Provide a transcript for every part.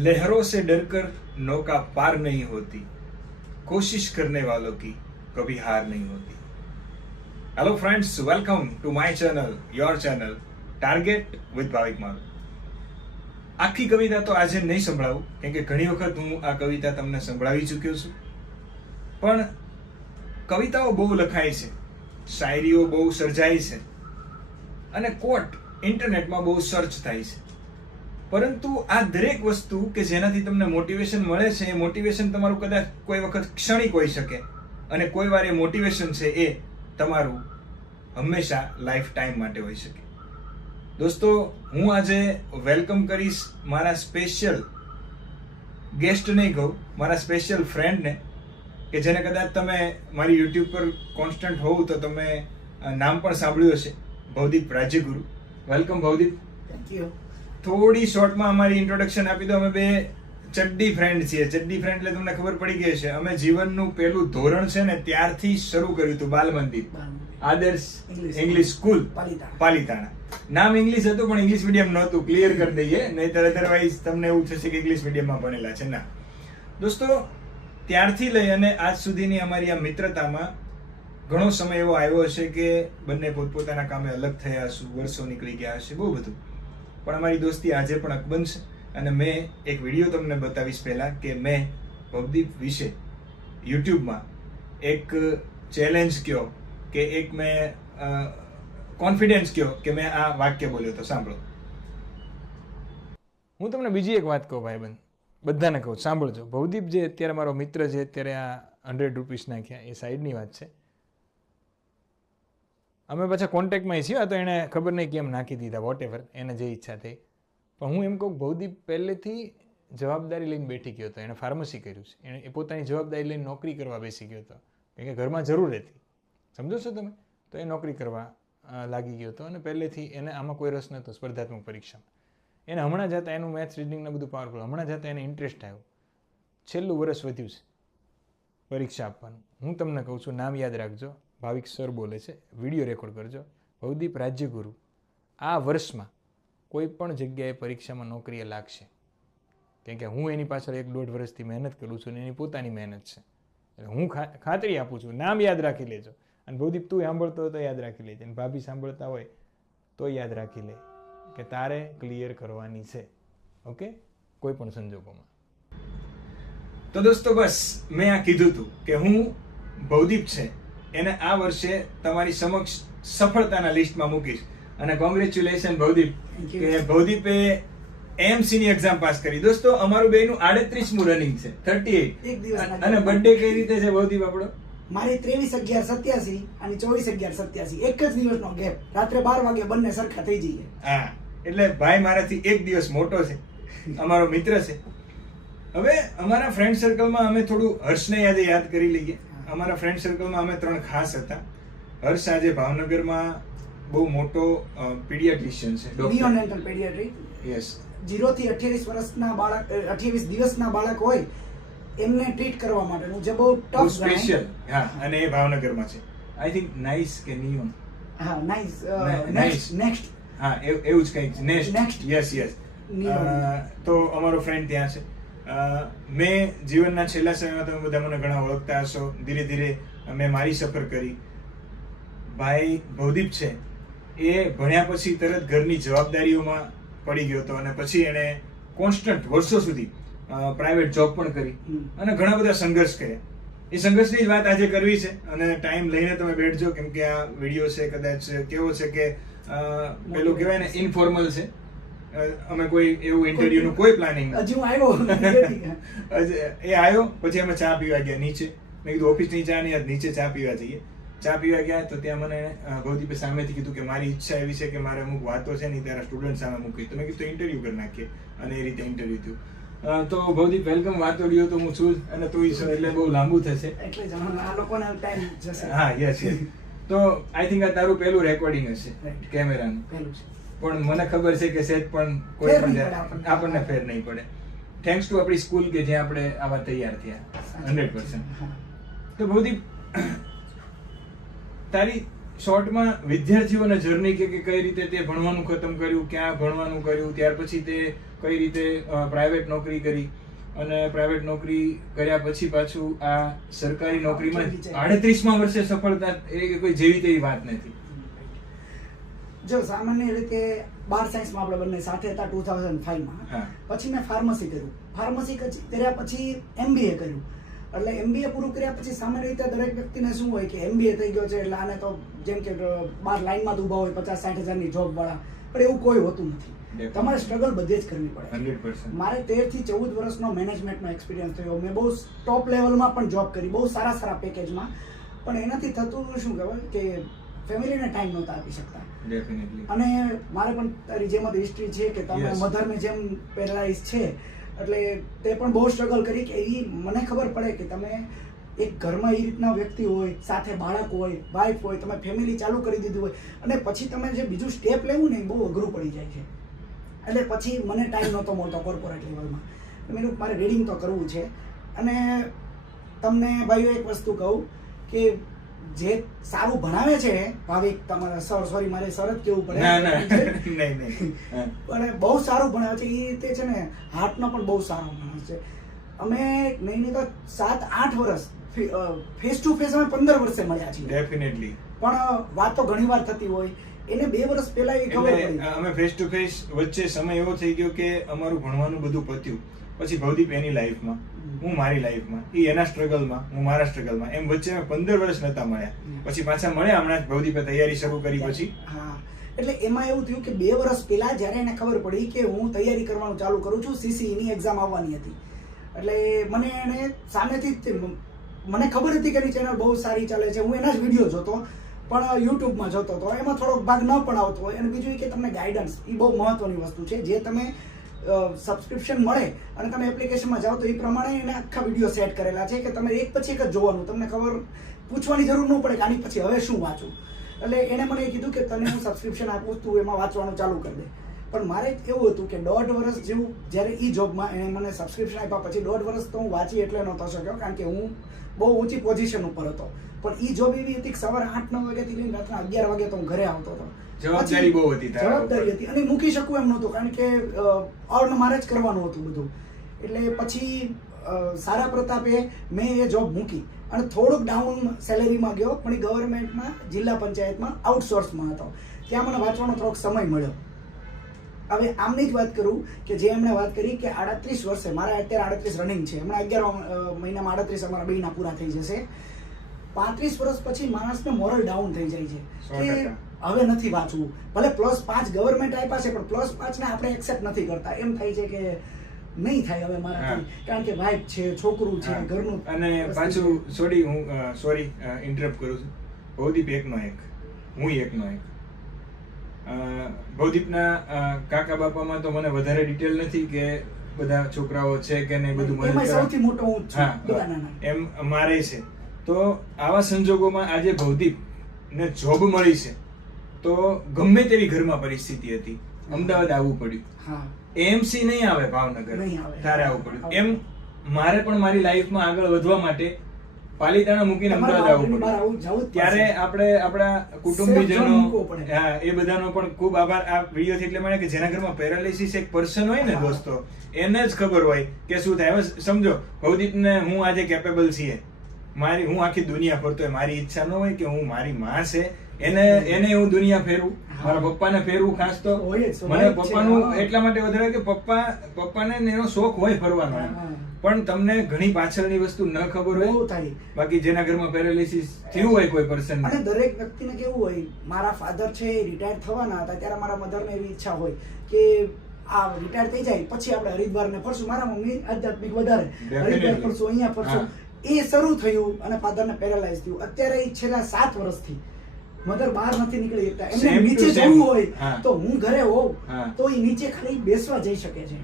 लहरों से डरकर नौका पार नहीं होती, कोशिश करने वालों की कभी हार नहीं होती। Hello friends, welcome to my channel, your channel target with Bhavik મારું। આખી કવિતા તો આજે નહીં સંભળાવું, કેમ કે ઘણી વખત હું આ કવિતા તમને સંભળાવી ચૂક્યો છું, પણ કવિતાઓ બહુ લખાય છે, શાયરીઓ બહુ સર્જાય છે અને કોટ ઇન્ટરનેટમાં બહુ સર્ચ થાય છે, પરંતુ આ દરેક વસ્તુ કે જેનાથી તમને મોટિવેશન મળે છે, એ મોટિવેશન તમારું કદાચ કોઈ વખત ક્ષણિક હોઈ શકે અને કોઈ વાર એ મોટિવેશન છે એ તમારું હંમેશા લાઈફ ટાઈમ માટે હોઈ શકે। દોસ્તો, હું આજે વેલકમ કરીશ મારા સ્પેશિયલ ગેસ્ટ નહીં કહું, મારા સ્પેશિયલ ફ્રેન્ડને, કે જેને કદાચ તમે મારી યુટ્યુબ પર કોન્સ્ટન્ટ હોવ તો તમે નામ પણ સાંભળ્યું હશે, Bhavdeep Rajyaguru. Welcome Bhavdeep. Thank you. થોડી શોર્ટમાં અમારી ઇન્ટ્રોડક્શન આપી દો। અમે બે ચડ્ડી ફ્રેન્ડ છીએ। ચડ્ડી ફ્રેન્ડ એટલે તમને ખબર પડી ગઈ છે, અમે જીવનનું પહેલું ધોરણ છે ને ત્યારથી શરૂ કર્યું હતું બાલ મંદિર, આદર્શ ઇંગ્લિશ સ્કૂલ પાલીતાણા। નામ ઇંગ્લિશ હતું પણ ઇંગ્લિશ મીડિયમ નહોતું, ક્લિયર કરી દઈએ, નહીં તો અધરવાઇઝ તમને એવું થશે કે ઇંગ્લિશ મીડિયમમાં ભણેલા છે। ના દોસ્તો, ત્યારથી લઈ અને આજ સુધીની અમારી આ મિત્રતામાં ઘણો સમય એવો આવ્યો હશે કે બંને પોતપોતાના કામે અલગ થયા હશું, વર્ષો નીકળી ગયા હશે, બહુ બધું, પણ અમારી દોસ્તી આજે પણ અકબંધ છે। અને મેં એક વિડીયો તમને બતાવીશ પહેલા કે મેં ભવદીપ વિશે યુટ્યુબમાં એક ચેલેન્જ કયો કે એક મેં કોન્ફિડન્સ કયો કે મેં આ વાક્ય બોલ્યો તો સાંભળો। હું તમને બીજી એક વાત કહું ભાઈબંધ, બધાને કહું, સાંભળજો। ભવદીપ જે અત્યારે મારો મિત્ર છે, અત્યારે આ 100 રૂપીસ નાખ્યા એ સાઈડની વાત છે, અમે પાછા કોન્ટેક્ટમાં છીએ, તો એણે ખબર નહીં કેમ નાખી દીધા, વોટ એવર, એને જે ઈચ્છા થઈ। પણ હું એમ કહું, ભવદીપ પહેલેથી જવાબદારી લઈને બેઠી ગયો હતો, એણે ફાર્મસી કર્યું છે, એણે એ પોતાની જવાબદારી લઈને નોકરી કરવા બેસી ગયો હતો, કારણ કે ઘરમાં જરૂર હતી, સમજો છો તમે, તો એ નોકરી કરવા લાગી ગયો હતો અને પહેલેથી એને આમાં કોઈ રસ નહોતો સ્પર્ધાત્મક પરીક્ષામાં। એને હમણાં જતાં એનું મેથ્સ રીડિંગને બધું પાવરફુલ, હમણાં જતાં એને ઇન્ટરેસ્ટ આવ્યો, છેલ્લું વર્ષ વધ્યું છે પરીક્ષા આપવાનું। હું તમને કહું છું, નામ યાદ રાખજો, ભાવિક સર બોલે છે, વિડીયો રેકોર્ડ કરજો, ભવદીપ રાજ્યગુરુ આ વર્ષમાં કોઈ પણ જગ્યાએ પરીક્ષામાં નોકરીએ લાગશે, કેમ કે હું એની પાછળ 1-1.5 વર્ષથી મહેનત કરું છું અને એની પોતાની મહેનત છે, એટલે હું ખાતરી આપું છું, નામ યાદ રાખી લેજો। અને ભવદીપ, તું સાંભળતો હોય તો યાદ રાખી લેજે, અને ભાભી સાંભળતા હોય તો યાદ રાખી લે કે તારે ક્લિયર કરવાની છે, ઓકે, કોઈ પણ સંજોગોમાં। તો દોસ્તો, બસ મેં આ કીધું હતું કે હું ભવદીપ છે એને આ વર્ષે તમારી સમક્ષ સફળતાના લિસ્ટમાં મૂકીશ, અને કોંગ્રેચ્યુલેશન ભવદીપ કે ભવદીપે એમસી ની એક્ઝામ પાસ કરી। દોસ્તો, અમારું બેયનું 38મું રનિંગ છે, 38, અને બર્થડે કઈ રીતે છે ભવદીપ આપણો? મારી 23/11/87 અને 24/11/87, એક જ દિવસનો ગેપ, રાત્રે 12 વાગે બંને સરખા થઈ જઈએ। હા, એટલે ભાઈ મારાથી એક દિવસ મોટો છે, અમારો મિત્ર છે। હવે અમારા ફ્રેન્ડ સર્કલમાં અમે થોડું હર્ષને આજે યાદ કરી લઈએ। અમારા ફ્રેન્ડ સર્કલમાં અમે 3 ખાસ હતા। હર્ષ આજે ભાવનગરમાં બહુ મોટો પીડિયાટ્રિશિયન છે, નિયોનેટલ પેડિયાટ્રી। યસ, 0 થી 28 વર્ષના બાળક, 28 દિવસના બાળક હોય એમને ટ્રીટ કરવા માટેનું જે બહુ ટફ સ્પેશિયલ, હા, અને એ ભાવનગરમાં છે, આઈ થિંક નાઇસ કે નિયોન, હા, નાઇસ, નેક્સ્ટ, હા, એવું જ કંઈક, નેક્સ્ટ, યસ યસ। તો અમારો ફ્રેન્ડ ત્યાં છે। મેં જીવનના છેલ્લા સમયમાં, તમે બધા મને ઘણા ઓળખતા હશો, ધીરે ધીરે મેં મારી સફર કરી। ભાઈ ભવદીપ છે એ ભણ્યા પછી તરત ઘરની જવાબદારીઓમાં પડી ગયો હતો, અને પછી એણે કોન્સ્ટન્ટ વર્ષો સુધી પ્રાઇવેટ જોબ પણ કરી અને ઘણા બધા સંઘર્ષ કર્યા। એ સંઘર્ષની જ વાત આજે કરવી છે, અને ટાઈમ લઈને તમે બેઠજો, કેમ કે આ વિડીયો છે કદાચ કેવો છે કે પેલું કહેવાય ને, ઇનફોર્મલ છે, અમે કોઈ એવું ઇન્ટરવ્યુનું કોઈ પ્લાનિંગ હજી હું આવ્યો એ આવ્યો પછી અમે ચા પીવા ગયા નીચે। મેં કીધું ઓફિસની ચા નહીં, નીચે ચા પીવા જઈએ। ચા પીવા ગયા તો ત્યાં મને ભવદીપે સામેથી કીધું કે મારી ઈચ્છા એવી છે કે મારે અમુક વાતો છે ને તારા સ્ટુડન્ટ સામે મૂકી, તો મેં કીધું ઇન્ટરવ્યુ કરી નાખીએ, અને એ રીતે ઇન્ટરવ્યુ થયું। તો ભવદીપ વેલકમ, વાતોડિયો તો હું છું અને તું એટલે બહુ લાંબુ થશે, એટલે જ આ લોકોને ટાઈમ જશે। હા, યસ યસ। તો આઈ થિંક આ તારું પહેલું રેકોર્ડિંગ હશે કેમેરાનું, પહેલું છે, પણ મને ખબર છે કે સેજ પણ કોઈ પણ આપણને ફેર નહીં પડે, થેન્ક્સ ટુ આપણી સ્કૂલ કે જ્યાં આપણે આવા તૈયાર થયા 100%। તો ભવદીપ, તારી શોર્ટમાં વિદ્યાર્થીઓને જર્ની કે કઈ રીતે તે ભણવાનું ખતમ કર્યું, ક્યાં ભણવાનું કર્યું, ત્યાર પછી તે કઈ રીતે પ્રાઇવેટ નોકરી કરી અને પ્રાઇવેટ નોકરી કર્યા પછી પાછું આ સરકારી નોકરીમાં 38મા વર્ષે સફળતા, એ કોઈ જેવી તેવી વાત નથી. જો સામાન્ય રીતે 12 સાયન્સમાં આપણે બંને સાથે હતા 2005માં. પછી મેં ફાર્મસી કર્યું. ફાર્મસી કર્યા પછી MBA કર્યું. એટલે MBA પૂરું કર્યા પછી સામાન્ય રીતે દરેક વ્યક્તિને શું હોય કે MBA થઈ ગયો છે એટલે આને તો જેમ કે બહાર લાઈનમાં જ ઊભા હોય 50-60 હજારની જોબ વાળા, પણ એવું કોઈ હોતું નથી. તમારે સ્ટ્રગલ બધે જ કરવી પડે. 100%. મારે 13 થી 14 વર્ષનો મેનેજમેન્ટનો એક્સપિરિયન્સ થયો. મેં બહુ ટોપ લેવલમાં પણ જોબ કરી, બહુ સારા પેકેજમાં, પણ એનાથી થતું શું કહેવાય કે ફેમિલીને ટાઈમ નહોતા આપી શકતા. ડેફિનેટલી. અને મારે પણ તારી જેમ જ હિસ્ટ્રી છે કે તમે મધરને જેમ પેરાલાઇઝ છે, એટલે તે પણ બહુ સ્ટ્રગલ કરી કે એ મને ખબર પડે કે તમે એક ઘરમાં એ રીતના વ્યક્તિ હોય, સાથે બાળક હોય, વાઈફ હોય, તમે ફેમિલી ચાલુ કરી દીધું હોય અને પછી તમે જે બીજું સ્ટેપ લેવું ને એ બહુ અઘરું પડી જાય છે. એટલે પછી મને ટાઈમ નહોતો મળતો કોર્પોરેટ લેવલમાં. મેં મારે રીડિંગ તો કરવું છે. અને તમને ભાઈઓ એક વસ્તુ કહું કે જે સારું ભણાવે છે ભાવિક, તમારા સર, સોરી મારે સર જ કેવું પડે, પણ બહુ સારું ભણાવે છે એ રીતે છે ને હાર્ટનો પણ બહુ સારો માણસ છે. અમે નહીં તો 7-8 વર્ષ ફેસ ટુ ફેસ અમે 15 વર્ષે મળ્યા છીએ. ડેફિનેટલી. પણ વાતો ઘણી વાર થતી હોય, એને 2 વર્ષ પહેલા એ ખબર પડી. અમે ફેસ ટુ ફેસ વચ્ચે સમય એવો થઈ ગયો કે અમારું ભણવાનું બધું પત્યું પછી ભવદીપ એની લાઈફમાં, હું મારી લાઈફમાં, એ એના સ્ટ્રગલમાં, હું મારા સ્ટ્રગલમાં, એમ વચ્ચે અમે 15 વર્ષ નતા મળ્યા. પછી પાછા મળ્યા હમણાં ભવદીપે તૈયારી શરૂ કરી પછી. હા, એટલે એમાં એવું થયું કે 2 વર્ષ પહેલા જ્યારે એને ખબર પડી કે હું તૈયારી કરવાનું ચાલુ કરું છું, CCE ની એક્ઝામ આવવાની હતી, એટલે મને એને સામેથી મને ખબર હતી કે એની ચેનલ બહુ સારી ચાલે છે, હું એના જ વિડીયો જોતો, પણ યુટ્યુબમાં જોતો હતો. એમાં થોડોક ભાગ ન પણ આવતો હોય. અને બીજું કે તમને ગાઈડન્સ, એ બહુ મહત્વની વસ્તુ છે. જે તમે સબસ્ક્રિપ્શન મળે અને તમે એપ્લિકેશનમાં જાઓ તો એ પ્રમાણે એને આખા વિડીયો સેટ કરેલા છે કે તમે એક પછી એક જ જોવાનું, તમને ખબર પૂછવાની જરૂર ન પડે કે આની પછી હવે શું વાંચું. એટલે એને મને કીધું કે તને હું સબસ્ક્રિપ્શન આપું, તું એમાં વાંચવાનું ચાલુ કરી દે. પણ મારે એવું હતું કે 1.5 વર્ષ જેવું જ્યારે એ જોબમાં એને મને સબસ્ક્રિપ્શન આપ્યા પછી 1.5 વર્ષ તો હું વાંચી એટલે નહોતો શક્યો, કારણ કે હું બહુ ઊંચી પોઝિશન ઉપર હતો. પણ એ જોબ એવી હતી કે સવારે 8-9 વાગ્યાથી લઈને રાતના 11 વાગે તો હું ઘરે આવતો હતો. જવાબદારી બહુ હતી. જવાબદારી હતી અને મૂકી શકું એમ નહોતું, કારણ કે અર્ન મારે જ કરવાનું હતું બધું. એટલે પછી સારા પ્રતાપે મેં એ જોબ મૂકી અને થોડુંક ડાઉન સેલેરીમાં ગયો, પણ એ ગવર્મેન્ટમાં જિલ્લા પંચાયતમાં આઉટસોર્સમાં હતો. ત્યાં મને વાંચવાનો થોડોક સમય મળ્યો. હવે આમની જ વાત કરું કે જે એમણે વાત કરી કે 38 વર્ષે, મારા અત્યારે 38 રનિંગ છે, હમણાં 11 મહિનામાં 38 અમારા બેયના પૂરા થઈ જશે. 35 વર્ષ પછી માણસને મોરલ ડાઉન થઈ જાય છે કે હવે નથી વાંચવું. ભલે +5 ગવર્મેન્ટ આપ્યા છે, પણ +5 ને આપણે એક્સેપ્ટ નથી કરતા. એમ થાય છે કે નહીં થાય હવે મારાથી, કારણ કે વાઇફ છે, છોકરું છે, ઘરનું. અને પાછું સોરી ઇન્ટરપ્ટ કરું છું, ભવદીપ એકનો એક, હું એકનો એક. ભવદીપના કાકા બાપામાં તો મને વધારે ડિટેલ નથી કે બધા છોકરાઓ છે કે નહીં, બધું મને સૌથી મોટો હું છું, એમ મારે છે. તો આવા સંજોગોમાં આજે ભવદીપ ને જોબ મળી છે, તો ગમે તેવી ઘરમાં પરિસ્થિતિ હતી, અમદાવાદ આવવું પડ્યું. AMC નહીં આવે ભાવનગર, તારે આવવું પડ્યું. એમ મારે પણ મારી લાઈફમાં આગળ વધવા માટે પાલિતાણા મૂકીને અમદાવાદ આવવું પડ્યું. ત્યારે આપણે આપણા કુટુંબીજનો, એ બધાનો પણ ખૂબ આભાર. આ વિડીયોથી એટલે મને કે જેના ઘરમાં પેરાલિસિસ એક પર્સન હોય ને દોસ્તો, એને જ ખબર હોય કે શું થાય. હવે સમજો ભવદીપને હું આજે કેપેબલ છીએ, હું આખી દુનિયા ફરતો હોય, મારી ઈચ્છા ન હોય કે હું મારી માં છે એને હું દુનિયા ફેરવું, મારા પપ્પાને ફેરવું. ખાસ તો મને પપ્પાનું એટલા માટે વધારે કે પપ્પાને એનો શોખ હોય ફરવાનો, પણ તમને ઘણી પાછળની વસ્તુ ન ખબર હોય. બાકી જેના ઘરમાં પેરાલિસિસ થયું હોય કોઈ પર્સન, અને દરેક વ્યક્તિને કેવું હોય, મારા ફાધર છે રિટાયર થવાના હતા ત્યારે મારા મધરને એવી ઈચ્છા હોય કે આ રિટાયર થઈ જાય પછી આપણે હરિદ્વાર ને ફરશું. મારા મમ્મી આધ્યાત્મિક વધારે, હરિદ્વાર ફરશું, અહીંયા ફરશું. એ શરૂ થયું અને ફાધરને પેરાલાઇઝ થયું. અત્યારે એ છેલ્લા 7 વર્ષથી મધર બહાર નથી નીકળી શકતા. એમને નીચે જવું હોય તો હું ઘરે હોઉં તો એ નીચે ખાલી બેસવા જઈ શકે છે.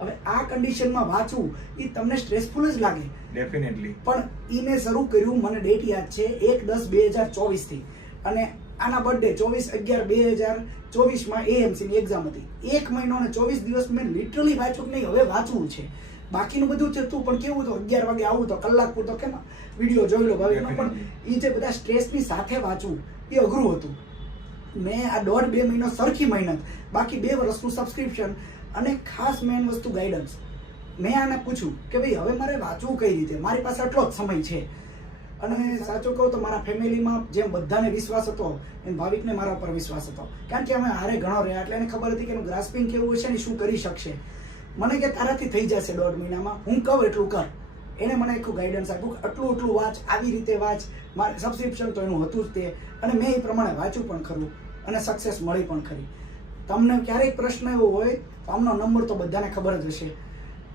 હવે આ કન્ડિશનમાં વાંચવું એ તમને સ્ટ્રેસફુલ જ લાગે ડેફિનેટલી, પણ ઈ મેં શરૂ કર્યું, મને ડેટ યાદ છે 1/10/2024 થી, અને આના બર્થડે 24/11/2024 માં AMC ની એક્ઝામ હતી. 1 મહિનો અને 24 દિવસ મેં લિટરલી વાંચ્યું કે નહીં હવે વાંચવું છે. બાકીનું બધું થતું પણ કેવું હતું 11 વાગે આવું તો કલાક પૂરતો કેમ વિડીયો જોઈ લો ભાવિકનો, પણ એ જે બધા સ્ટ્રેસની સાથે વાંચવું એ અઘરું હતું. મેં આ 1.5-2 મહિનો સરખી મહેનત, બાકી 2 વર્ષનું સબસ્ક્રિપ્શન અને ખાસ મેઇન વસ્તુ ગાઈડન્સ. મેં આને પૂછ્યું કે ભાઈ હવે મારે વાંચવું કઈ રીતે, મારી પાસે આટલો જ સમય છે. અને સાચું કહું તો મારા ફેમિલીમાં જેમ બધાને વિશ્વાસ હતો એમ ભાવિકને મારા ઉપર વિશ્વાસ હતો, કારણ કે અમે હારે ઘણો રહ્યા એટલે એને ખબર હતી કે એનું ગ્રાસ્પિંગ કેવું હશે ને શું કરી શકશે. મને કે તારાથી થઈ જશે 1.5 મહિનામાં, હું કહું એટલું કર. એને મને આખું ગાઈડન્સ આપ્યું, આટલું વાંચ, આવી રીતે વાંચ. મારે સબસ્ક્રિપ્શન તો એનું હતું જ તે, અને મેં એ પ્રમાણે વાંચ્યું પણ ખરું અને સક્સેસ મળી પણ ખરી. તમને ક્યારેક પ્રશ્ન એવો હોય તો આમનો નંબર તો બધાને ખબર જ હશે.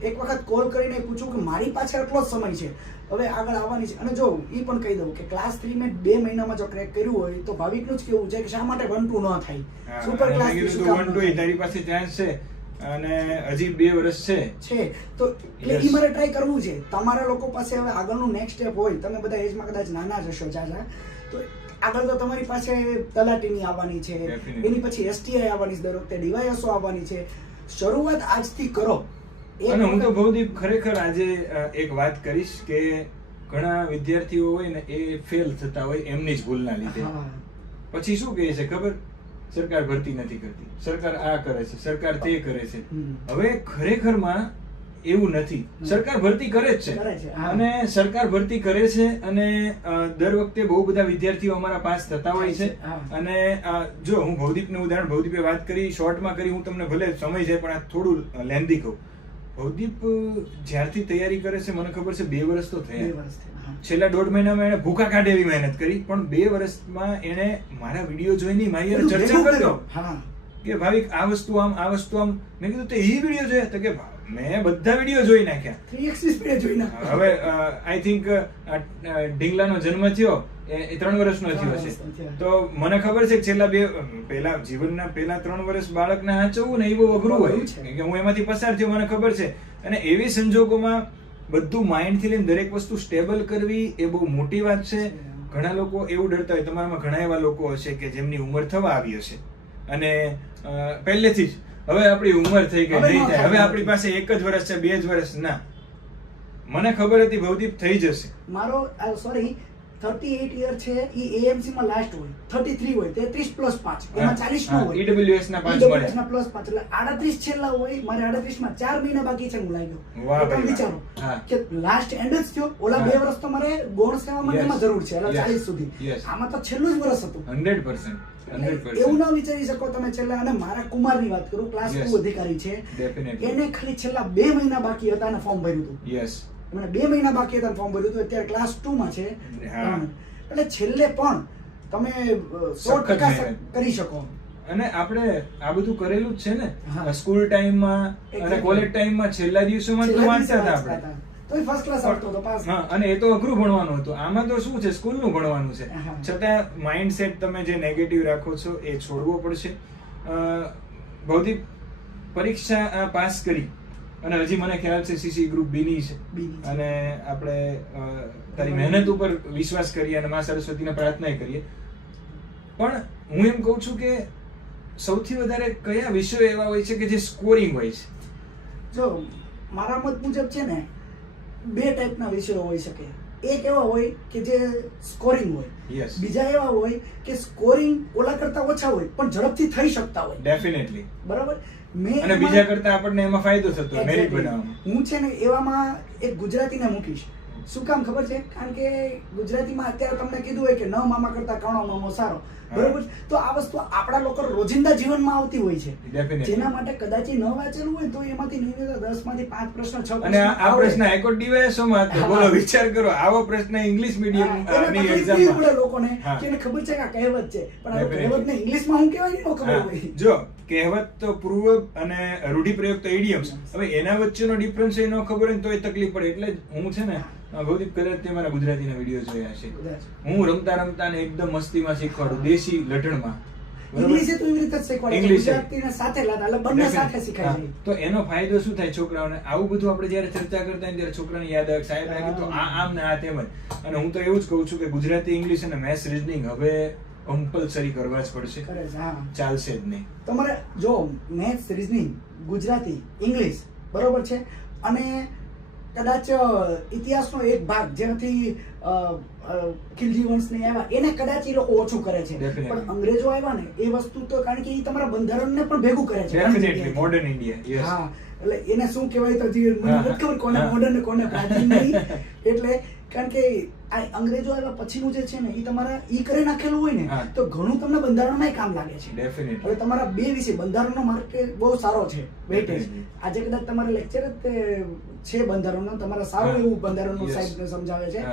એક વખત કોલ કરીને પૂછું કે મારી પાસે આટલો જ સમય છે, હવે આગળ આવવાની છે. અને જો એ પણ કહી દઉં કે ક્લાસ 3 મેં 2 મહિનામાં જો ક્રેક કર્યું હોય તો ભાવિકનું જ કેવું છે કે શા માટે 1-2 ન થાય. સુપર ક્લાસ 1-2 તારી પાસે ચાન્સ છે અને હજી 2 વર્ષ છે તો એટલે ઈ મારે ટ્રાય કરવું છે. તમારા લોકો પાસે હવે આગળનું નેક્સ્ટ સ્ટેપ હોય, તમે બધા એજમાં કદાચ નાના જ હશો જાજા, તો આગળ તો તમારી પાસે તલાટીની આવવાની છે, એની પછી STI આવવાની છે, દર વખતે ડીવાયએસઓ આવવાની છે. શરૂઆત આજથી કરો. અને હું તો ભવદીપ ખરેખર આજે એક વાત કરીશ કે ઘણા વિદ્યાર્થીઓ હોય ને એ ફેલ થતા હોય એમની જ ભૂલના લીધે. પછી શું કહે છે ખબર, સરકાર ભરતી નથી કરતી, સરકાર આ કરે છે, સરકાર તે કરે છે. હવે ખરેખરમાં એવું નથી. સરકાર ભરતી કરે જ છે અને સરકાર ભરતી કરે છે અને દર વખતે બહુ બધા વિદ્યાર્થીઓ અમારા પાસ થતા હોય છે. અને જો હું ભવદીપનું ઉદાહરણ, ભવદીપે વાત કરી શોર્ટમાં કરી, હું તમને ભલે સમય છે પણ આ થોડું લેન્ધી કહું. ભવદીપ જ્યારથી તૈયારી કરે છે મને ખબર છે 2 વર્ષ તો થયા. છેલ્લા 1.5 મહિનામાં એને ભૂખા કાઢે એવી મહેનત કરી, પણ 2 વર્ષમાં એને મારા વિડીયો જોઈને મારી ચર્ચા કરતો કે ભાવિક આ વસ્તુ આમ, આ વસ્તુ આમ. મેં કીધું તે એ વિડીયો જોયા? તો કે મેં બધા વિડીયો જોઈ નાખ્યા. 3x સ્પીડે જોઈ નાખ્યા. હવે આઈ થિંક ઢીંગલાનો જન્મ થયો એ 3 વર્ષનો થયો છે, તો મને ખબર છે કે છેલ્લા પહેલા જીવનના પહેલા 3 વર્ષ બાળકને સાચવવું ને એ બહુ અઘરું હોય કે હું એમાંથી પસાર થયો, મને ખબર છે. અને એવી સંજોગોમાં બધું માઇન્ડ થી લઈને દરેક વસ્તુ સ્ટેબલ કરવી એ બહુ મોટી વાત છે. ઘણા લોકો એવું ડરતા હોય, તમારામાં ઘણા એવા લોકો હશે કે જેમની ઉંમર થવા આવી હશે અને પહેલેથી જ હવે આપણી ઉંમર થઈ ગઈ, નહીં થાય, હવે આપણી પાસે 1 જ વર્ષ છે, 2 જ વર્ષ. ના, મને ખબર હતી ભવદીપ થઈ જશે. મારો સોરી 38 યર છે, ઈ AMC માં લાસ્ટ હોય, 33 હોય, 33 પ્લસ 5, એમાં 40 નો હોય, EWS ના 5 મળે, EWS ના પ્લસ 5, એટલે 38 છેલ્લા હોય. મારે 38 માં 4 મહિના બાકી છે. હું લાગ્યો, વાહ ભાઈ, વિચારો કે લાસ્ટ એન્ડ જ થયો. ઓલા 2 વર્ષ તો મારે ગૌણ સેવા મંડળમાં જરૂર છે, એટલે 40 સુધી. આમાં તો છેલ્લું જ વર્ષ હતું. 100%. એવું ના વિચારી શકો તમે છેલ્લા. અને મારા કુમારની વાત કરું, ક્લાસ 2 અધિકારી છે, એને ખાલી છેલ્લા 2 મહિના બાકી હતા અને ફોર્મ ભર્યું હતું. યસ, મને 2 મહિના બાકી હતા ફોર્મ ભર્યું હતું. અત્યારે ક્લાસ 2 માં છે. એટલે છેલ્લે પણ તમે 100% કરી શકો. અને આપણે આ બધું કરેલું જ છે ને સ્કૂલ ટાઈમમાં અને કોલેજ ટાઈમમાં. છેલ્લા દિવસોમાં તો વાંચતા હતા આપણે, તો ફર્સ્ટ ક્લાસ આવતો હતો પાસ. અને એ તો અઘરું ભણવાનું હતું. આમાં તો શું છે, સ્કૂલનું ભણવાનું છે. છતાં માઇન્ડસેટ તમે જે નેગેટિવ રાખો છો એ છોડવો પડશે. ભૌતિક પરીક્ષા પાસ કરી અને હજી મને ખ્યાલ છે CC ગ્રુપ B ની છે, અને આપણે તારી મહેનત ઉપર વિશ્વાસ કરીએ અને માં સરસ્વતીને પ્રાર્થના કરીએ. પણ હું એમ કહું છું કે સૌથી વધારે કયા વિષયો એવા હોય છે કે જે સ્કોરિંગ હોય છે? જો મારા મત મુજબ છે ને 2 ટાઈપના વિષયો હોઈ શકે. એક એવા હોય કે જે સ્કોરિંગ હોય, બીજા એવા હોય કે સ્કોરિંગ ઓલા કરતા ઓછા હોય પણ ઝડપથી થઈ શકતા હોય. ડેફિનેટલી, બરાબર. અને બીજા કરતા આપણને એમાં ફાયદો થતો હોય મેરિટ બનાવવામાં. હું છે ને એવામાં એક ગુજરાતીને મૂકીશ. શું કામ ખબર છે? કારણ કે ગુજરાતીમાં અત્યારે તમને કીધું હોય કે ન મામા કરતા કણો મામો સારો, બરોબર. તો આ વસ્તુ આપણા લોકો રોજિંદા જીવનમાં આવતી હોય છે, જેના માટે કદાચ ન વાંચેલું હોય તો એમાંથી 10 માંથી 5 પ્રશ્ન 6 અને આ પ્રશ્ન હાઈકોર્ટ ડીવાયએસઓ માં હતો. બોલો, વિચાર કરો, આવો પ્રશ્ન ઇંગ્લિશ મીડિયમ ની એક્ઝામ માં લોકોને કે એને ખબર છે કે આ કહેવત છે, પણ આ કહેવતને ઇંગ્લિશમાં હું કહેવાય ન ખબર હોય. જો કહેવત તો પૂર્વ અને રૂઢિપ્રયોગ તો ઇડિયમ્સ. હવે એના વચ્ચેનો ડિફરન્સ એ ન ખબર હોય તો એ તકલીફ પડે. એટલે હું છે ને ભૌતિક કદાચ તે મારા ગુજરાતીના વિડીયો જોયા છે, હું રમતા રમતા ને એકદમ મસ્તીમાં શીખવાડું, દેશી લઢણમાં. ઇંગ્લિશ તો એવી રીતે જ શીખવાડે, ગુજરાતીને સાથે લાતા, એટલે બંને સાથે શીખાય છે. તો એનો ફાયદો શું થાય છોકરાઓને? આવું બધું આપણે જ્યારે ચર્ચા કરતા હોય ત્યારે છોકરાને યાદ આવે, સાહેબ આ તો આ આમ ને આ તેમ જ. અને હું તો એવું જ કહું છું કે ગુજરાતી, ઇંગ્લિશ અને મેથ્સ, રીઝનિંગ હવે કમ્પલસરી કરવા જ પડશે, ચાલશે જ નહીં. તમારે જો મેથ્સ, રીઝનિંગ, ગુજરાતી, ઇંગ્લિશ, બરોબર છે, અને કદાચ ઇતિહાસનો એક ભાગ જેનાથી ખિલજી વંશને આવ્યા એને કદાચ એ લોકો ઓછું કરે છે, પણ અંગ્રેજો આવ્યા ને એ વસ્તુ તો કારણ કે એ તમારા બંધારણને પણ ભેગું કરે છે. Definitely modern India. હા, એટલે એને શું કહેવાય તો હજી મને નથી ખબર કોને મોડર્ન કોને પ્રાચીન નહીં. એટલે કારણ કે આ અંગ્રેજો આવ્યા પછીનું જે છે ને એ તમારા ઈ કરી નાખેલું હોય ને તો ઘણું તમને બંધારણમાં કામ લાગે છે. ડેફિનેટલી. હવે તમારા બે વિશે બંધારણનો માર્કેટ બહુ સારો છે, વેટેજ. આજે કદાચ તમારે લેક્ચર જ છે બંધારણનો, તમારા સારું એવું બંધારણનું સાહેબ સમજાવે છે.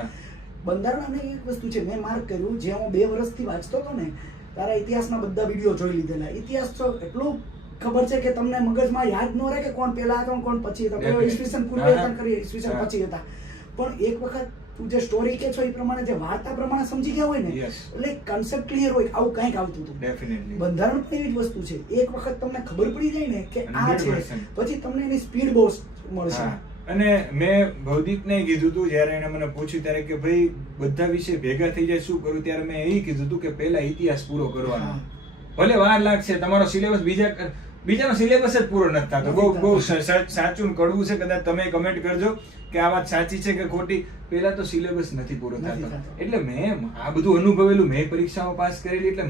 બંધારણ અને એક વસ્તુ છે મેં માર્ક કર્યું, જે હું 2 વર્ષથી વાંચતો હતો ને તારા ઇતિહાસના બધા વિડીયો જોઈ લીધેલા. ઇતિહાસ તો એટલું ખબર છે કે તમને મગજમાં યાદ ન રહે કે કોણ પહેલા હતા કોણ પછી હતા, ઈસવીસન પૂર્વે હતા કરી ઈસવીસન પછી હતા, પણ એક વખત તું જે સ્ટોરી કે છો એ પ્રમાણે જે વાર્તા પ્રમાણે સમજી ગયા હોય ને એટલે કન્સેપ્ટ ક્લિયર હોય આવું કંઈક આવતું હતું. બંધારણ પણ એવી જ વસ્તુ છે, એક વખત તમને ખબર પડી જાય ને કે આ છે પછી તમને એની સ્પીડ બહુ મળશે. અને મેં ભૌતિકને કીધું હતું જયારે એને મને પૂછ્યું ત્યારે કે ભાઈ બધા વિશે ભેગા થઈ જાય શું કરું, ત્યારે મેં એ કીધું હતું કે પહેલા ઇતિહાસ પૂરો કરવાનો, ભલે વાર લાગશે, તમારો સિલેબસ બીજાનો સિલેબસ જ પૂરો નથી થતો. બહુ સાચું કડવું છે, કદાચ તમે કમેન્ટ કરજો કે આ વાત સાચી છે કે ખોટી. પહેલા તો સિલેબસ નથી પૂરો થતો. એટલે મેં આ બધું અનુભવેલું, મેં પરીક્ષાઓ પાસ કરેલી, એટલે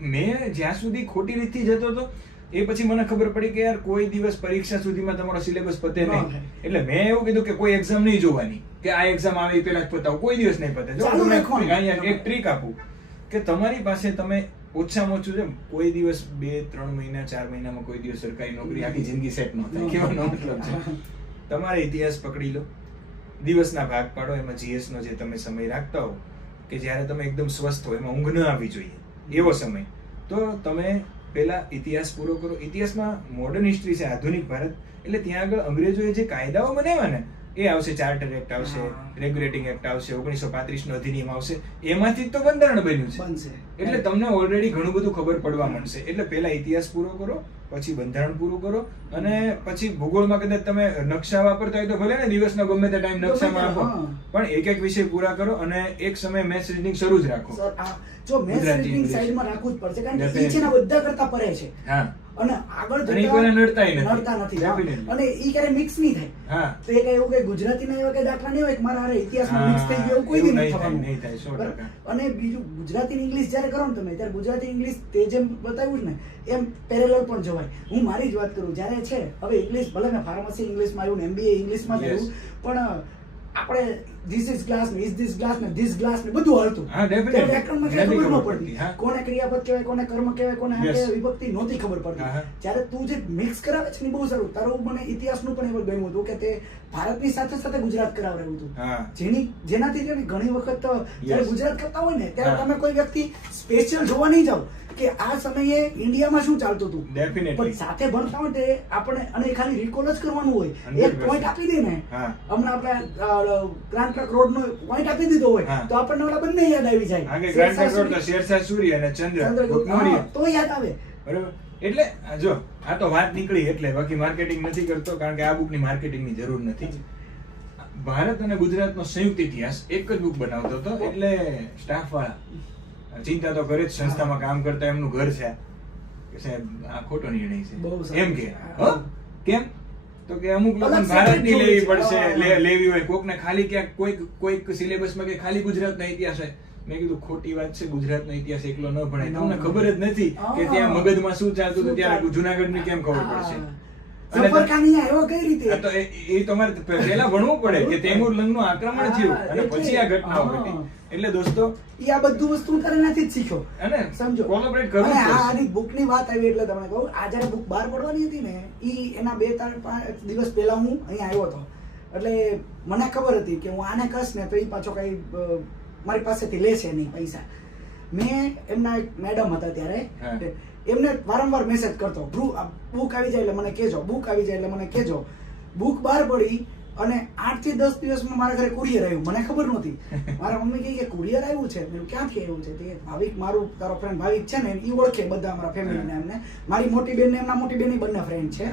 મેં જ્યાં સુધી ખોટી રીતથી જતો હતો એ પછી મને ખબર પડી કે યાર કોઈ દિવસ પરીક્ષા સુધીમાં તમારો સિલેબસ પતે નહીં. એટલે મેં એવું કીધું કે કોઈ એક્ઝામ નહીં જોવાની કે આ એક્ઝામ આવે પેલા જ પતાવું, કોઈ દિવસ નહીં પતે. જો તમને અહીંયા એક ટ્રીક આપું કે તમારી પાસે તમે ઓછામાં ઓછું છે કોઈ દિવસ 2-3 મહિના 4 મહિનામાં કોઈ દિવસ સરકારી નોકરી આખી જિંદગી સેટ ન થાય. કહેવાનો મતલબ છે તમારે ઇતિહાસ પકડી લો, દિવસના ભાગ પાડો, એમાં જીએસ નો જે તમે સમય રાખતા હો કે જ્યારે તમે એકદમ સ્વસ્થ હો, એમાં ઊંઘ ન આવવી જોઈએ એવો સમય, તો તમે પહેલા ઇતિહાસ પૂરો કરો. ઇતિહાસમાં મોડર્ન હિસ્ટ્રી છે, આધુનિક ભારત, એટલે ત્યાં આગળ અંગ્રેજોએ જે કાયદાઓ બનાવ્યા ને એ આવશે, ચાર્ટર એક્ટ આવશે, રેગ્યુલેટિંગ એક્ટ આવશે, 1935 નો અધિનિયમ આવશે, એમાંથી જ તો બંધારણ બન્યું છે. એટલે તમને ઓલરેડી ઘણું બધું ખબર પડવા માંડશે. એટલે પહેલા ઇતિહાસ પૂરો કરો, પછી બંધારણ પૂરું કરો, અને પછી ભૂગોળમાં કદાચ તમે નકશા વાપરતા હોય તો ભલે ને દિવસનો ગમે તે ટાઈમ નકશામાં આપો, પણ એક વિષય પૂરા કરો અને એક સમય મેથ્સ રીડિંગ શરૂ જ રાખો. જો મેથ્સ રીડિંગ સાઈડમાં રાખવું જ પડશે, કારણ કે ઈ છે ને બધા કરતા પરે છે. હા, અને આગળ જતા નડતા નથી, અને ઈ ક્યારે મિક્સ નહીં થાય. તો એ કઈ એવું કે ગુજરાતીના એવા કઈ દાખલા નહીં હોય કે મારા હારે ઇતિહાસમાં મિક્સ થઈ ગયો, કોઈ દી નહીં થવાનું. અને બીજું ગુજરાતી ઇંગ્લિશ જ્યારે કરો ને તમે, ત્યારે ગુજરાતી ઇંગ્લિશ તે જેમ બતાવ્યું ને એમ પેરેલલ પણ જવાય. હું મારી જ વાત કરું, જ્યારે છે હવે ઇંગ્લિશ, ભલે મેં ફાર્મસી ઇંગ્લિશમાં આવ્યું ને MBA ઇંગ્લિશમાં થયું, પણ આપણે ધીસ ઇઝ ગ્લાસ ને ઇઝ ધીસ ગ્લાસ ને ધીસ ગ્લાસ ને બધું હાલતું. વ્યાકરણમાં ખબર ન પડતી કોને ક્રિયાપદ કહેવાય, કોને કર્મ કહેવાય, કોને વિભક્તિ નહોતી ખબર પડતી. જ્યારે તું જે મિક્સ કરાવે છે ને બહુ સારું. તારું મને ઇતિહાસનું પણ એવું ગમ્યું હતું કે તે ભારતની સાથે સાથે ગુજરાત કરાવડાવ્યું હતું, જેનાથી છે ને ઘણી વખત જ્યારે ગુજરાત કરતા હોય ને ત્યારે તમે કોઈ વ્યક્તિ સ્પેશિયલ જોવા નહીં જાવ કે આ સમયે ઇન્ડિયામાં શું ચાલતું હતું, પણ સાથે ભણતા હોય તે આપણે, અને ખાલી રિકોલ જ કરવાનું હોય. એક પોઈન્ટ આપી દે ને, હમણાં આપણે ગ્રાન્ડ ટ્રંક રોડ નો પોઈન્ટ આપી દીધો હોય તો આપણને ઓલા બંને યાદ આવી જાય. ગ્રાન્ડ ટ્રંક રોડ તો શેરશાહ સૂરી અને ચંદ્રગુપ્ત મૌર્ય તો યાદ આવે. બરાબર. એટલે જો આ તો વાત નીકળી, એટલે બાકી માર્કેટિંગ નથી કરતો, કારણ કે આ બુક ની માર્કેટિંગ ની જરૂર નથી. ભારત અને ગુજરાતનો સંયુક્ત ઇતિહાસ એક જ બુક બનાવતો હતો, એટલે સ્ટાફ વાળા ચિંતા તો કરે જ, સંસ્થામાં કામ કરતા એમનું ઘર છે કે સાહેબ આ ખોટો નિર્ણય છે એમ કે. કેમ તો કે અમુક લોકો ભારતની લેવી પડશે, લેવી હોય કોકને ખાલી ક્યાંક કોઈક સિલેબસમાં કે ખાલી ગુજરાતનો ઇતિહાસ હોય. મેં કીધું ખોટી વાત છે, ગુજરાતનો ઇતિહાસ એકલો ન ભણાય, તમને ખબર જ નથી કે ત્યાં મગજમાં શું ચાલતું હતું, ત્યારે જુનાગઢ ની કેમ ખબર પડશે. એ તમારે પહેલા ભણવું પડે કે તૈમુરલંગ નું આક્રમણ થયું અને પછી આ ઘટનાઓ ઘટી. એટલે દોસ્તો આ બધું વસ્તુ તારે નથી જ શીખ્યો, અને સમજો કોલેબરેટ કરવું. અને આની બુક ની વાત આવી એટલે તમને કહું, આ જયારે બુક બહાર પડવાની હતી ને ઈ એના 2-5 દિવસ પહેલા હું અહીંયા આવ્યો હતો. એટલે મને ખબર હતી કે હું આને કહીશ ને તો ઈ પાછો કઈ મારી પાસેથી લેશે નહીં પૈસા. મેં એમના એક મેડમ હતા ત્યારે, એમને વારંવાર મેસેજ કરતો, બુક આવી જાય એટલે મને કહેજો, બુક આવી જાય એટલે મને કહેજો. બુક બહાર પડી અને 8 થી 10 દિવસમાં મારા ઘરે કુરિયર આવ્યું. મને ખબર નહોતી. મારા મમ્મી કહે કે કુરિયર આવ્યું છે. મેં ક્યાંથી આવ્યું છે? તે ભાવિક, મારું તારો ફ્રેન્ડ ભાવિક છે ને એ ઓળખે બધા અમારા ફેમિલીને, એમને મારી મોટી બેન ને એમના મોટી બેન બંને ફ્રેન્ડ છે.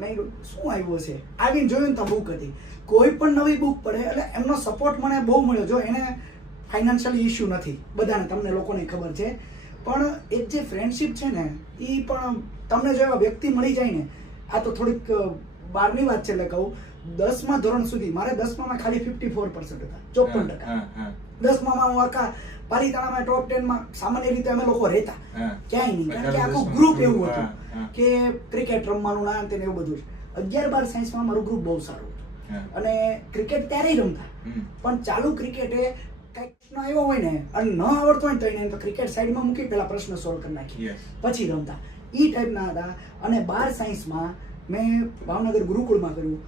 મેં શું આવ્યું છે, આવીને જોયું તો બુક હતી. કોઈ પણ નવી બુક પડે એટલે એમનો સપોર્ટ મને બહુ મળ્યો. જો એને ફાઇનાન્શિયલી ઇશ્યુ નથી, બધાને, તમને લોકોને ખબર છે, પણ એક જે ફ્રેન્ડશિપ છે ને એ પણ તમને જો એવા વ્યક્તિ મળી જાય ને, આ તો થોડીક બહારની વાત છે એટલે કહું, 10મા ધોરણ સુધી મારે 10માં ખાલી 54% હતા, 54%. 10માં હું આખા પાલીતાણામાં ટોપ 10 માં સામાન્ય રીતે અમે લોકો રહેતા, ક્યાંય નહીં, કારણ કે આખું ગ્રુપ એવું હતું કે ક્રિકેટ રમવાનું ના તેને એવું બધું. 11-12 સાયન્સમાં મારું ગ્રુપ બહુ સારું હતું અને ક્રિકેટ ત્યારે રમતા, પણ ચાલુ ક્રિકેટે કઈક પ્રશ્ન આવ્યો હોય ને અને ન આવડતો હોય તો એને તો ક્રિકેટ સાઈડમાં મૂકી પેલા પ્રશ્ન સોલ્વ કરી નાખી પછી રમતા, ઈ ટાઈપના હતા. અને 12 સાયન્સમાં મેં ભાવનગર ગુરુકુળમાં કર્યું.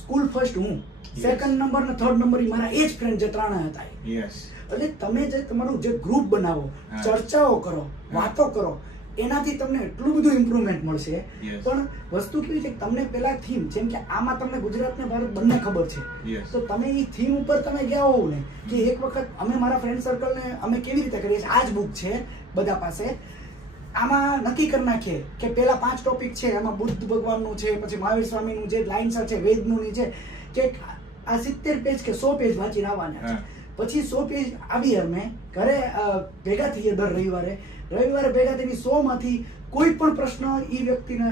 સ્કૂલ ફર્સ્ટ હું, સેકન્ડ નંબર ને થર્ડ નંબર મારા એ જ ફ્રેન્ડ જે ત્રણે હતા. એટલે તમે જે તમારું જે ગ્રુપ બનાવો, ચર્ચાઓ કરો, વાતો કરો, એનાથી તમને એટલું બધું ઇમ્પ્રુવમેન્ટ મળશે. પણ વસ્તુ કેવી છે કે તમને પેલા થીમ, જેમ કે આમાં તમને ગુજરાત ને ભારત બંને ખબર છે, તો તમે એ થીમ ઉપર તમે ગયા હોવ ને કે એક વખત અમે મારા ફ્રેન્ડ સર્કલ ને અમે કેવી રીતે કરીએ છીએ, આ જ બુક છે બધા પાસે, આમાં નક્કી કરી નાખીએ કે પેલા 5 ટોપિક છે, એમાં બુદ્ધ ભગવાનનું છે, પછી મહાવીર સ્વામીનું જે લાઇન્સ છે, વેદનું ની છે, કે આ 70 પેજ કે 100 પેજ વાંચીને આવવાના છે. પછી 100 પેજ આવીએ અમે ઘરે ભેગા થઈએ દર રવિવારે ભેગા થઈને 100 માંથી કોઈ પણ પ્રશ્ન ઈ વ્યક્તિને,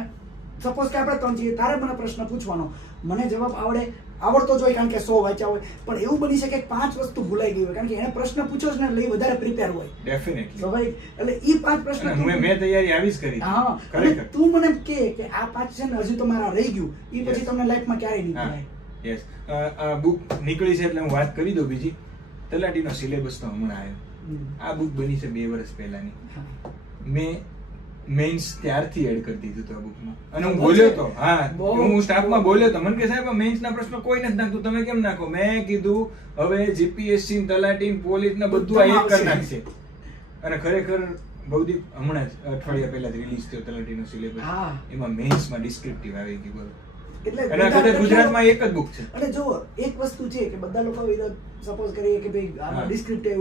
સપોઝ કે આપણે 3 છીએ, તારે મને પ્રશ્ન પૂછવાનો, મને જવાબ આવડતો જ હોય કારણ કે 100 વાંચ્યા હોય, પણ એવું બની શકે કે 5 વસ્તુ ભૂલાઈ ગઈ હોય કારણ કે એને પ્રશ્ન પૂછ્યો છે ને એટલે વધારે પ્રિપેર હોય. ડેફિનેટલી. તો ભાઈ એટલે ઈ 5 પ્રશ્ન મેં તૈયારી આવી જ કરી. હા, અને તું મને કે આ 5 છે ને હજી તો મારા રહી ગયું, ઈ પછી તમને લાઈફમાં ક્યારેય નહીં ભૂલાય. યસ. બુક નીકળી છે એટલે હું વાત કરી દઉં બીજી. તલાટીનો સિલેબસ તો હમણાં આવ્યો. આ બુક બની છે 2 વર્ષ પહેલાની. મેં મેઇન્સ ત્યારથી એડ કરી દીધું હતું આ બુકમાં, અને હું બોલ્યો તો, હું સ્ટાફમાં બોલ્યો તો, મને કે સાહેબ મેઇન્સના પ્રશ્નો કોઈ નથી નાખતું, તમે કેમ નાખો? મેં કીધું હવે જીપીએસસી, તલાટી, પોલીસ ને બધું આ એક કરી નાખશે. અને ખરેખર ભવદીપ હમણાં જ અઠવાડિયા પહેલા રિલીઝ થયો તલાટીનો સિલેબસ, એમાં મેઇન્સમાં ડિસ્ક્રિપ્ટિવ આવી ગયું. એટલે ગુજરાતમાં એક જ બુક છે. અને જો એક વસ્તુ છે કે બધા લોકો સપોઝ કરીએ કે ભાઈ આમાં ડિસ્ક્રિપ્ટિવ,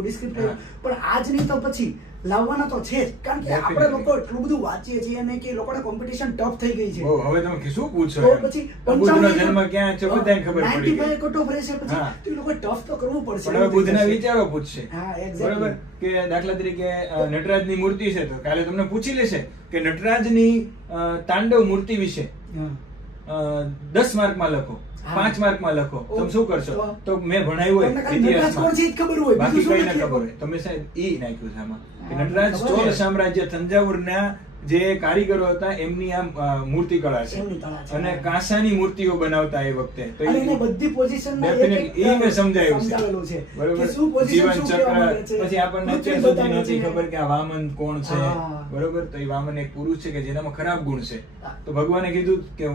પણ આજ નહીં તો પછી લાવવાના તો છે જ, કારણ કે આપણે લોકો એટલું બધું વાંચીએ છીએ અને કે લોકોને કોમ્પિટિશન ટફ થઈ ગઈ છે. હવે તમે શું પૂછો? તો પછી બુદ્ધનો જન્મ ક્યાં છે બધાને ખબર પડી ગઈ. 95 કટ ઓફ રહેશે, પછી તો એ લોકો ટફ તો કરવું પડશે. પણ હવે બુદ્ધના વિચારો પૂછશે. હા, એક્ઝેક્ટલી. બરાબર કે દાખલા તરીકે નટરાજની મૂર્તિ છે તો કાલે તમને પૂછી લેશે કે નટરાજની તાંડવ મૂર્તિ વિશે 10 માર્કમાં લખો, 5 માર્કમાં લખો, તમે શું કરશો? તો મેં ભણાવ્યું હોય ઇતિહાસમાં, બાકી કઈ ના ખબર હોય. તમે સાહેબ ઈ નાખ્યું છે આમાં કે નટરાજ ચોલ સામ્રાજ્ય તંજાવુરના જે કારીગરો હતા એમની આ મૂર્તિ કળા છે, અને કાંસાની મૂર્તિઓ બનાવતા એ વખતે તો એને બધી પોઝિશન ડેફિનેટલી એ મેં સમજાવ્યું છે. બરોબર, જીવન ચક્ર. પછી આપણને અત્યાર સુધી નથી ખબર કે આ વામન કોણ છે. બરોબર, તો એ વામન એક પુરુષ છે કે જેનામાં ખરાબ ગુણ છે. તો ભગવાને કીધું કે